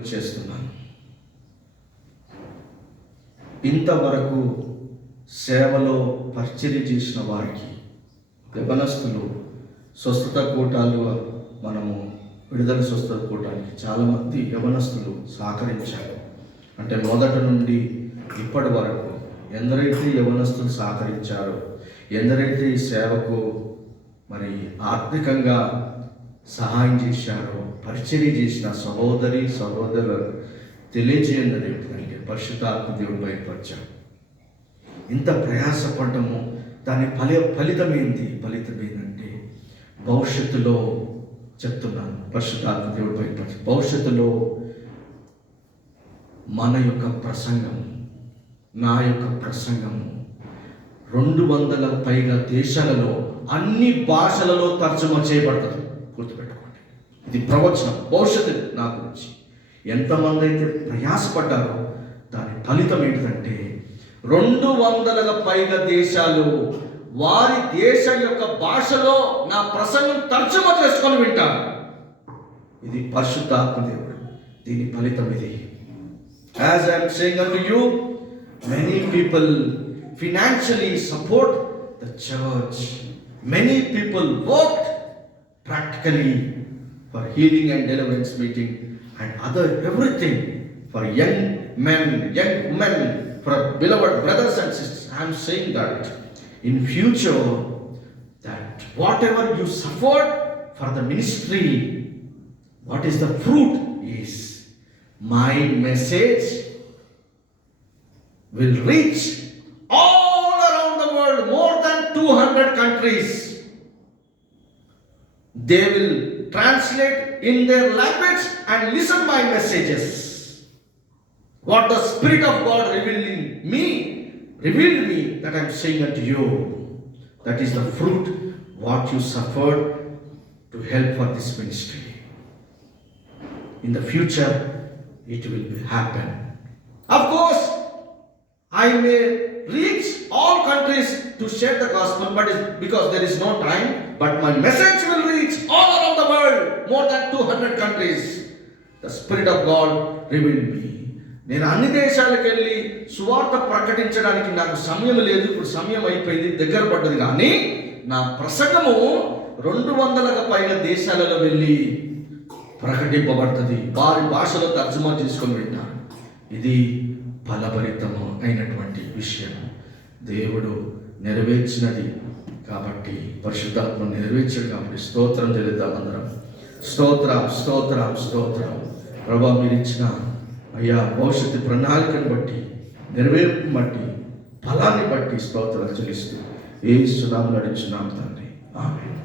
చేస్తున్నాను. ఇంతవరకు సేవలో పరిచర్య చేసిన వారికి యవనస్తులు స్వస్థత కూటాలు మనము విడుదల స్వస్థత కూటానికి చాలామంది యవనస్తులు సహకరించారు. అంటే మొదట నుండి ఇప్పటి వరకు ఎందరైతే యవనస్తులు సహకరించారో ఎందరైతే ఈ సేవకు మరి ఆర్థికంగా సహాయం చేశారో పరిచర్య చేసిన సహోదరి సహోదరులు తెలియజేయండి ఏంటంటే పరిశుద్ధాత్మ దేవుడు బయటపరిచాడు ఇంత ప్రయాసపడము దాని ఫలి ఫలితం ఏంటి? ఫలితం ఏంటంటే భవిష్యత్తులో చెప్తున్నాను పరిశుద్ధాత్మ దేవుడు బయటపరిచాడు భవిష్యత్తులో మన యొక్క ప్రసంగం నా యొక్క ప్రసంగము రెండు వందల పైగా దేశాలలో అన్ని భాషలలో తర్జుమా చేయబడుతుంది. గుర్తుపెట్టుకోండి. ఇది ప్రవచనం. భవిష్యత్తు నా గురించి. ఎంతమంది అయితే ప్రయాసపడ్డారో దాని ఫలితం ఏంటంటే రెండు వందల పైగా దేశాలు వారి దేశం యొక్క భాషలో నా ప్రసంగం తర్జుమా చేసుకొని వింటారు. ఇది పరిశుద్ధాత్మ దేవుడు. దీని ఫలితం ఇది. As I'm saying saying you many people financially support the church many people work practically for healing and deliverance meeting and other everything for young men, young women, for beloved brothers and sisters. I am saying that in future, that whatever you suffered for the ministry, what is the fruit is my message will reach all around the world, more than 200 countries. They will translate in their language and listen my messages. What the Spirit of God revealed in me, revealed me that I am saying unto you. That is the fruit what you suffered to help for this ministry. In the future, it will happen. Of course, I may reach all countries to share the gospel, but it's because there is no time. But my message will reach all around the world, more than 200 countries. The Spirit of God revealed me. నేను అన్ని దేశాలకు వెళ్ళి సువార్త ప్రకటించడానికి నాకు సమయం లేదు ఇప్పుడు సమయం అయిపోయింది దగ్గర పడ్డది కానీ నా ప్రసంగము రెండు వందలకు పైన దేశాలలో వెళ్ళి ప్రకటింపబడుతుంది వారి భాషలో తర్జుమా చేసుకొని వింటారు ఇది ఫలభరితము అయినటువంటి విషయం దేవుడు నెరవేర్చినది కాబట్టి పరిశుద్ధాత్మ నెరవేర్చాడు కాబట్టి స్తోత్రం చెల్లిద్దాం అందరం. స్తోత్ర స్తోత్ర స్తోత్రం. ప్రభా మీరు ఇచ్చిన అయ్యా భవిష్యత్తు ప్రణాళికను బట్టి నెరవేర్పు బట్టి ఫలాన్ని బట్టి స్తోత్రాలు చెల్లిస్తూ ఏ సునామలు నడిచున్నాం తండ్రి. ఆమె